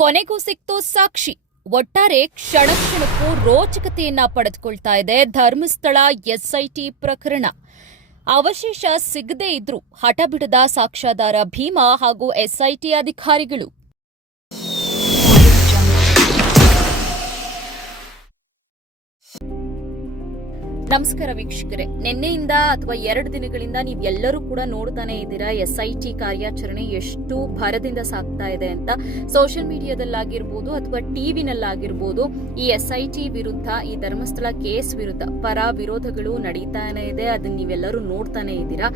ಕೊನೆಗೂ ಸಿಕ್ತು ಸಾಕ್ಷಿ. ಒಟ್ಟಾರೆ ಕ್ಷಣ ಕ್ಷಣಕ್ಕೂ ರೋಚಕತೆಯನ್ನ ಪಡೆದುಕೊಳ್ತಾ ಇದೆ ಧರ್ಮಸ್ಥಳ ಎಸ್ಐಟಿ ಪ್ರಕರಣ. ಅವಶೇಷ ಸಿಗದೇ ಇದ್ರೂ ಹಠ ಬಿಡದ ಸಾಕ್ಷ್ಯಾಧಾರ ಭೀಮಾ ಹಾಗೂ ಎಸ್ಐಟಿ ಅಧಿಕಾರಿಗಳು. ನಮಸ್ಕಾರ ವೀಕ್ಷಕರೇ, ನಿನ್ನೆಯಿಂದ ಅಥವಾ 2 ದಿನಗಳಿಂದ ನೀವೆಲ್ಲರೂ ಕೂಡ ನೋಡ್ತಾನೆ ಇದ್ದೀರಾ ಎಸ್ಐಟಿ ಕಾರ್ಯಾಚರಣೆ ಎಷ್ಟು ಭರದಿಂದ ಸಾಗ್ತಾ ಇದೆ ಅಂತ. ಸೋಷಿಯಲ್ ಮೀಡಿಯಾದಲ್ಲಾಗಿರ್ಬೋದು ಅಥವಾ ಟಿವಿನಲ್ಲಾಗಿರ್ಬೋದು ಈ ಎಸ್ಐಟಿ ವಿರುದ್ಧ, ಈ ಧರ್ಮಸ್ಥಳ ಕೇಸ್ ವಿರುದ್ಧ ಪರ ವಿರೋಧಗಳು ನಡೀತಾನೆ ಇದೆ. ಅದನ್ನ ನೀವೆಲ್ಲರೂ ನೋಡ್ತಾನೆ ಇದ್ದೀರಾ.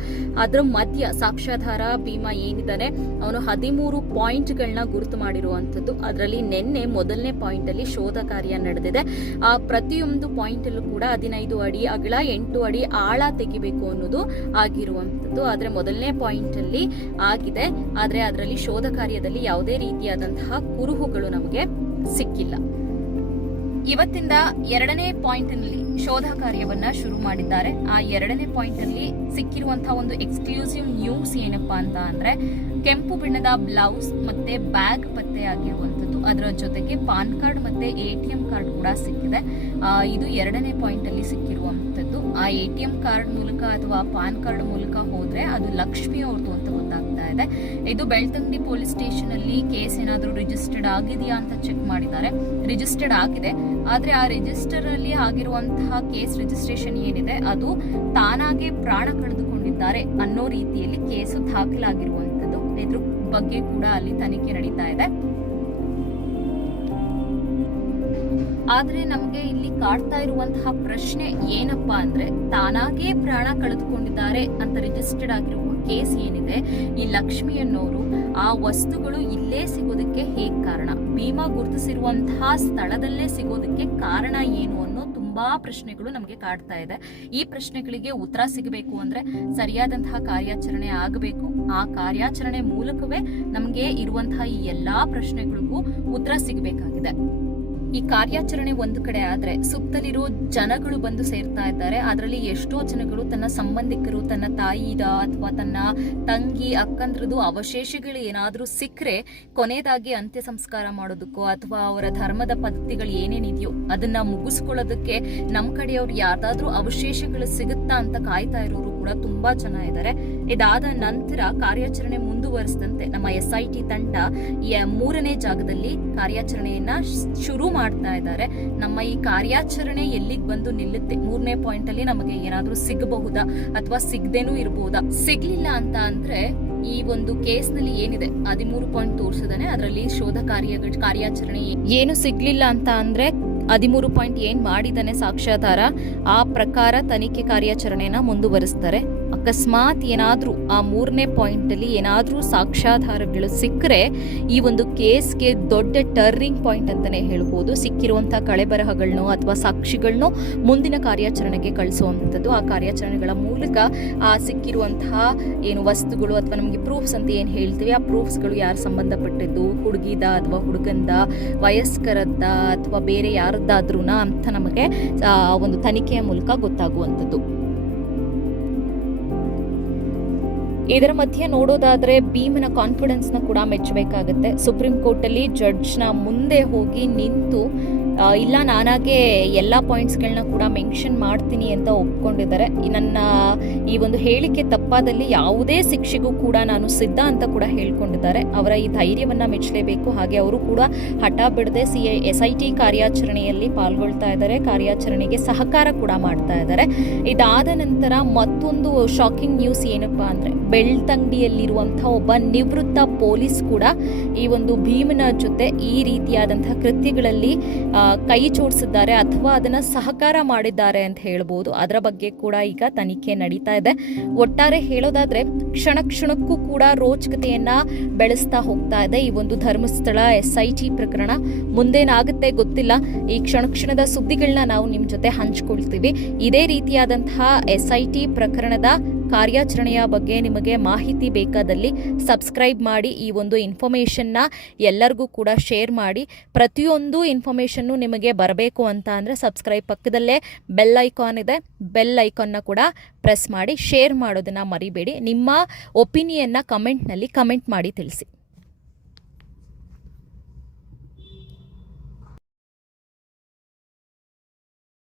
ಅದರ ಮಧ್ಯ ಸಾಕ್ಷ್ಯಾಧಾರ ಭೀಮಾ ಏನಿದ್ದಾನೆ, ಅವನು 13 ಪಾಯಿಂಟ್ಗಳನ್ನ ಗುರುತು ಮಾಡಿರುವಂತದ್ದು. ಅದರಲ್ಲಿ ನಿನ್ನೆ ಮೊದಲನೇ ಪಾಯಿಂಟ್ ಅಲ್ಲಿ ಶೋಧ ಕಾರ್ಯ ನಡೆದಿದೆ. ಆ ಪ್ರತಿಯೊಂದು ಪಾಯಿಂಟ್ ಅಲ್ಲೂ ಕೂಡ 15 ಅಡಿ ಅಗಲ 8 ಅಡಿ ಆಳ ತೆಗಿಬೇಕು ಅನ್ನೋದು ಆಗಿರುವಂತದ್ದು. ಆದ್ರೆ ಮೊದಲನೇ ಪಾಯಿಂಟ್ ಅಲ್ಲಿ ಆಗಿದೆ. ಆದ್ರೆ ಅದರಲ್ಲಿ ಶೋಧ ಕಾರ್ಯದಲ್ಲಿ ಯಾವುದೇ ರೀತಿಯಾದಂತಹ ಕುರುಹುಗಳು ನಮಗೆ ಸಿಕ್ಕಿಲ್ಲ. ಇವತ್ತಿಂದ 2ನೇ ಪಾಯಿಂಟ್ ನಲ್ಲಿ ಶೋಧ ಕಾರ್ಯವನ್ನ ಶುರು ಮಾಡಿದ್ದಾರೆ. ಆ 2ನೇ ಪಾಯಿಂಟ್ ಅಲ್ಲಿ ಸಿಕ್ಕಿರುವಂತಹ ಒಂದು ಎಕ್ಸ್ಕ್ಲೂಸಿವ್ ನ್ಯೂಸ್ ಏನಪ್ಪಾ ಅಂತ ಅಂದ್ರೆ, ಕೆಂಪು ಬಣ್ಣದ ಬ್ಲೌಸ್ ಮತ್ತೆ ಬ್ಯಾಗ್ ಪತ್ತೆ ಆಗಿರುವಂತದ್ದು. ಅದರ ಜೊತೆಗೆ ಪಾನ್ ಕಾರ್ಡ್ ಮತ್ತೆ ATM ಕಾರ್ಡ್ ಕೂಡ ಸಿಕ್ಕಿದೆ. ಇದು 2ನೇ ಪಾಯಿಂಟ್ ಅಲ್ಲಿ ಸಿಕ್ಕಿರುವಂತದ್ದು. ಆ ATM ಕಾರ್ಡ್ ಮೂಲಕ ಅಥವಾ ಪಾನ್ ಕಾರ್ಡ್ ಮೂಲಕ ಹೋದ್ರೆ ಅದು ಲಕ್ಷ್ಮಿ ಅವ್ರದ್ದು ಅಂತ ಗೊತ್ತಾಗ್ತಾ ಇದೆ. ಇದು ಬೆಳ್ತಂಗಡಿ ಪೊಲೀಸ್ ಸ್ಟೇಷನ್ ಅಲ್ಲಿ ಕೇಸ್ ಏನಾದ್ರೂ ರಿಜಿಸ್ಟರ್ಡ್ ಆಗಿದೆಯಾ ಅಂತ ಚೆಕ್ ಮಾಡಿದ್ದಾರೆ. ರಿಜಿಸ್ಟರ್ಡ್ ಆಗಿದೆ. ಆದ್ರೆ ಆ ರಿಜಿಸ್ಟರ್ ಅಲ್ಲಿ ಆಗಿರುವಂತಹ ಕೇಸ್ ರಿಜಿಸ್ಟ್ರೇಷನ್ ಏನಿದೆ ಅದು ತಾನಾಗೆ ಪ್ರಾಣ ಕಳೆದುಕೊಂಡಿದ್ದಾರೆ ಅನ್ನೋ ರೀತಿಯಲ್ಲಿ ಕೇಸು ದಾಖಲಾಗಿರುವಂತದ್ದು. ಇದ್ರ ಬಗ್ಗೆ ಕೂಡ ಅಲ್ಲಿ ತನಿಖೆ ನಡೀತಾ ಇದೆ. ಆದ್ರೆ ನಮಗೆ ಇಲ್ಲಿ ಕಾಡ್ತಾ ಇರುವಂತಹ ಪ್ರಶ್ನೆ ಏನಪ್ಪಾ ಅಂದ್ರೆ, ತಾನಾಗೇ ಪ್ರಾಣ ಕಳೆದುಕೊಂಡಿದ್ದಾರೆ ಅಂತ ರಿಜಿಸ್ಟರ್ಡ್ ಆಗಿರುವ ಕೇಸ್ ಏನಿದೆ, ಈ ಲಕ್ಷ್ಮಿ ಅನ್ನೋರು ಆ ವಸ್ತುಗಳು ಇಲ್ಲೇ ಸಿಗೋದಕ್ಕೆ ಹೇಗ್ ಕಾರಣ, ಭೀಮಾ ಗುರುತಿಸಿರುವಂತಹ ಸ್ಥಳದಲ್ಲೇ ಸಿಗೋದಕ್ಕೆ ಕಾರಣ ಏನು ಅನ್ನೋ ತುಂಬಾ ಪ್ರಶ್ನೆಗಳು ನಮಗೆ ಕಾಡ್ತಾ ಇದೆ. ಈ ಪ್ರಶ್ನೆಗಳಿಗೆ ಉತ್ತರ ಸಿಗಬೇಕು ಅಂದ್ರೆ ಸರಿಯಾದಂತಹ ಕಾರ್ಯಾಚರಣೆ ಆಗಬೇಕು. ಆ ಕಾರ್ಯಾಚರಣೆ ಮೂಲಕವೇ ನಮಗೆ ಇರುವಂತಹ ಈ ಎಲ್ಲಾ ಪ್ರಶ್ನೆಗಳಿಗೂ ಉತ್ತರ ಸಿಗಬೇಕಾಗಿದೆ. ಈ ಕಾರ್ಯಾಚರಣೆ ಒಂದು ಕಡೆ ಆದ್ರೆ ಸುತ್ತಲಿರೋ ಜನಗಳು ಬಂದು ಸೇರ್ತಾ ಇದ್ದಾರೆ. ಅದರಲ್ಲಿ ಎಷ್ಟೋ ಜನಗಳು ತನ್ನ ಸಂಬಂಧಿಕರು, ತನ್ನ ತಾಯಿದ ಅಥವಾ ತನ್ನ ತಂಗಿ ಅಕ್ಕಂದ್ರದ್ದು ಅವಶೇಷಗಳು ಏನಾದ್ರೂ ಸಿಕ್ಕರೆ ಕೊನೆಯದಾಗಿ ಅಂತ್ಯ ಸಂಸ್ಕಾರ ಮಾಡೋದಕ್ಕೋ ಅಥವಾ ಅವರ ಧರ್ಮದ ಪದ್ಧತಿಗಳು ಏನೇನಿದೆಯೋ ಅದನ್ನ ಮುಗಿಸ್ಕೊಳ್ಳೋದಕ್ಕೆ ನಮ್ಮ ಕಡೆಯವ್ರು ಯಾವ್ದಾದ್ರೂ ಅವಶೇಷಗಳು ಸಿಗುತ್ತಾ ಅಂತ ಕಾಯ್ತಾ ಇರೋರು ಕೂಡ ತುಂಬಾ ಜನ ಇದ್ದಾರೆ. ಇದಾದ ನಂತರ ಕಾರ್ಯಾಚರಣೆ ಮುಂದುವರಿಸಿದಂತೆ ನಮ್ಮ SIT ತಂಡ 3ನೇ ಜಾಗದಲ್ಲಿ ಕಾರ್ಯಾಚರಣೆಯನ್ನ ಶುರು ಮಾಡ್ತಾ ಇದ್ದಾರೆ. ನಮ್ಮ ಈ ಕಾರ್ಯಾಚರಣೆ ಎಲ್ಲಿಗೆ ಬಂದು ನಿಲ್ಲುತ್ತೆ, 3ನೇ ಪಾಯಿಂಟ್ ಅಲ್ಲಿ ನಮಗೆ ಏನಾದ್ರೂ ಸಿಗಬಹುದಾ ಅಥವಾ ಸಿಗದೇನೂ ಇರಬಹುದಾ? ಸಿಗ್ಲಿಲ್ಲ ಅಂತ ಅಂದ್ರೆ ಈ ಒಂದು ಕೇಸ್ ನಲ್ಲಿ ಏನಿದೆ 13 ಪಾಯಿಂಟ್ ತೋರಿಸಿದಾನೆ, ಅದರಲ್ಲಿ ಶೋಧ ಕಾರ್ಯಾಚರಣೆ ಏನು ಸಿಗ್ಲಿಲ್ಲ ಅಂತ ಅಂದ್ರೆ 13 ಪಾಯಿಂಟ್ ಏನ್ ಮಾಡಿದಾನೆ ಸಾಕ್ಷ್ಯಾಧಾರ, ಆ ಪ್ರಕಾರ ತನಿಖೆ ಕಾರ್ಯಾಚರಣೆನ ಮುಂದುವರಿಸ್ತಾರೆ. ಅಕಸ್ಮಾತ್ ಏನಾದ್ರೂ ಆ 3ನೇ ಪಾಯಿಂಟ್ ಅಲ್ಲಿ ಏನಾದ್ರೂ ಸಾಕ್ಷ್ಯಾಧಾರಗಳು ಸಿಕ್ಕರೆ ಈ ಒಂದು ಕೇಸ್ಗೆ ದೊಡ್ಡ ಟರ್ನಿಂಗ್ ಪಾಯಿಂಟ್ ಅಂತಾನೆ ಹೇಳ್ಬೋದು. ಸಿಕ್ಕಿರುವಂತಹ ಕಳೆಬರಹಗಳನ್ನು ಅಥವಾ ಸಾಕ್ಷಿಗಳನ್ನು ಮುಂದಿನ ಕಾರ್ಯಾಚರಣೆಗೆ ಕಳಿಸುವಂಥದ್ದು. ಆ ಕಾರ್ಯಾಚರಣೆಗಳ ಮೂಲಕ ಆ ಸಿಕ್ಕಿರುವಂತಹ ಏನು ವಸ್ತುಗಳು ಅಥವಾ ನಮಗೆ ಪ್ರೂಫ್ಸ್ ಅಂತ ಏನ್ ಹೇಳ್ತೀವಿ, ಆ ಪ್ರೂಫ್ಸ್ಗಳು ಯಾರು ಸಂಬಂಧಪಟ್ಟಿದ್ದು, ಹುಡುಗಿದ ಅಥವಾ ಹುಡುಗಂದ, ವಯಸ್ಕರದ್ದ ಅಥವಾ ಬೇರೆ ಯಾರದ್ದಾದ್ರೂನ ಅಂತ ನಮಗೆ ಒಂದು ತನಿಖೆಯ ಮೂಲಕ ಗೊತ್ತಾಗುವಂಥದ್ದು. ಇದರ ಮಧ್ಯೆ ನೋಡೋದಾದ್ರೆ ಭೀಮನ ಕಾನ್ಫಿಡೆನ್ಸ್ ನ ಕೂಡ ಮೆಚ್ಚಬೇಕಾಗತ್ತೆ. ಸುಪ್ರೀಂ ಕೋರ್ಟ್ ಅಲ್ಲಿ ಜಡ್ಜ್ನ ಮುಂದೆ ಹೋಗಿ ನಿಂತು ಇಲ್ಲ ನಾನಾಗೆ ಎಲ್ಲಾ ಪಾಯಿಂಟ್ಸ್ಗಳನ್ನ ಕೂಡ ಮೆನ್ಷನ್ ಮಾಡ್ತೀನಿ ಅಂತ ಒಪ್ಕೊಂಡಿದ್ದಾರೆ. ನನ್ನ ಈ ಒಂದು ಹೇಳಿಕೆ ತಪ್ಪಾದಲ್ಲಿ ಯಾವುದೇ ಶಿಕ್ಷೆಗೂ ಕೂಡ ನಾನು ಸಿದ್ಧ ಅಂತ ಕೂಡ ಹೇಳ್ಕೊಂಡಿದ್ದಾರೆ. ಅವರ ಈ ಧೈರ್ಯವನ್ನ ಮೆಚ್ಚಲೇಬೇಕು. ಹಾಗೆ ಅವರು ಕೂಡ ಹಠ ಬಿಡದೆ SIT ಕಾರ್ಯಾಚರಣೆಯಲ್ಲಿ ಪಾಲ್ಗೊಳ್ತಾ ಇದ್ದಾರೆ, ಕಾರ್ಯಾಚರಣೆಗೆ ಸಹಕಾರ ಕೂಡ ಮಾಡ್ತಾ ಇದ್ದಾರೆ. ಇದಾದ ನಂತರ ಮತ್ತೊಂದು ಶಾಕಿಂಗ್ ನ್ಯೂಸ್ ಏನಪ್ಪಾ ಅಂದ್ರೆ, ಬೆಳ್ತಂಗಡಿಯಲ್ಲಿರುವಂತಹ ಒಬ್ಬ ನಿವೃತ್ತ ಪೊಲೀಸ್ ಕೂಡ ಈ ಒಂದು ಭೀಮನ ಜೊತೆ ಈ ರೀತಿಯಾದಂತಹ ಕೃತ್ಯಗಳಲ್ಲಿ ಕೈ ಜೋಡಿಸಿದ್ದಾರೆ ಅಥವಾ ಅದನ್ನ ಸಹಕಾರ ಮಾಡಿದ್ದಾರೆ ಅಂತ ಹೇಳ್ಬೋದು. ಅದರ ಬಗ್ಗೆ ಕೂಡ ಈಗ ತನಿಖೆ ನಡೀತಾ ಇದೆ. ಒಟ್ಟಾರೆ ಹೇಳೋದಾದ್ರೆ ಕ್ಷಣ ಕ್ಷಣಕ್ಕೂ ಕೂಡ ರೋಚಕತೆಯನ್ನ ಬೆಳೆಸ್ತಾ ಹೋಗ್ತಾ ಇದೆ ಈ ಒಂದು ಧರ್ಮಸ್ಥಳ SIT ಪ್ರಕರಣ. ಮುಂದೇನಾಗುತ್ತೆ ಗೊತ್ತಿಲ್ಲ. ಈ ಕ್ಷಣದ ಸುದ್ದಿಗಳನ್ನ ನಾವು ನಿಮ್ ಜೊತೆ ಹಂಚ್ಕೊಳ್ತೀವಿ. ಇದೇ ರೀತಿಯಾದಂತಹ SIT ಪ್ರಕರಣದ ಕಾರ್ಯಾಚರಣೆಯ ಬಗ್ಗೆ ನಿಮಗೆ ಮಾಹಿತಿ ಬೇಕಾದಲ್ಲಿ ಸಬ್ಸ್ಕ್ರೈಬ್ ಮಾಡಿ. ಈ ಒಂದು ಇನ್ಫಾರ್ಮೇಷನ್ನ ಎಲ್ಲರಿಗೂ ಕೂಡ ಶೇರ್ ಮಾಡಿ. ಪ್ರತಿಯೊಂದು ಇನ್ಫಾರ್ಮೇಷನ್ನು ನಿಮಗೆ ಬರಬೇಕು ಅಂತ ಅಂದರೆ ಸಬ್ಸ್ಕ್ರೈಬ್ ಪಕ್ಕದಲ್ಲೇ ಬೆಲ್ ಐಕಾನ್ ಇದೆ, ಬೆಲ್ ಐಕಾನ್ನ ಕೂಡ ಪ್ರೆಸ್ ಮಾಡಿ. ಶೇರ್ ಮಾಡೋದನ್ನು ಮರಿಬೇಡಿ. ನಿಮ್ಮ ಒಪಿನಿಯನ್ನ ಕಮೆಂಟ್ನಲ್ಲಿ ಕಮೆಂಟ್ ಮಾಡಿ ತಿಳಿಸಿ.